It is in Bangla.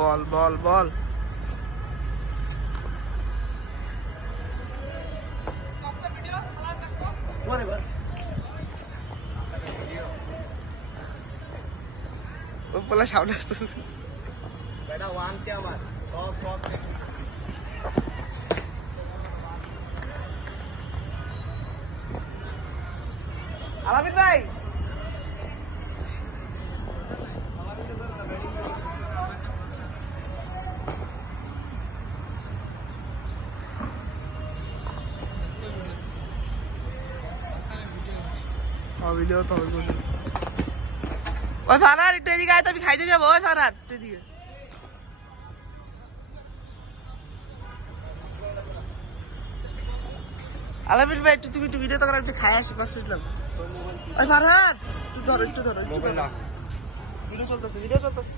বল বল বল বলা সামনে আসতেছে আলামিন ভাই ভিডিও তো ওই ফারার একটু এদিকে আয় তো আমি খাইতে যাবো ওই ফারার এদিকে আলামিন ভাই তুমি একটু ভিডিও তো করে একটু খাই আসি 5 মিনিট লাগবে ওই ফারহাদ একটু ধরো ভিডিও চলতেছে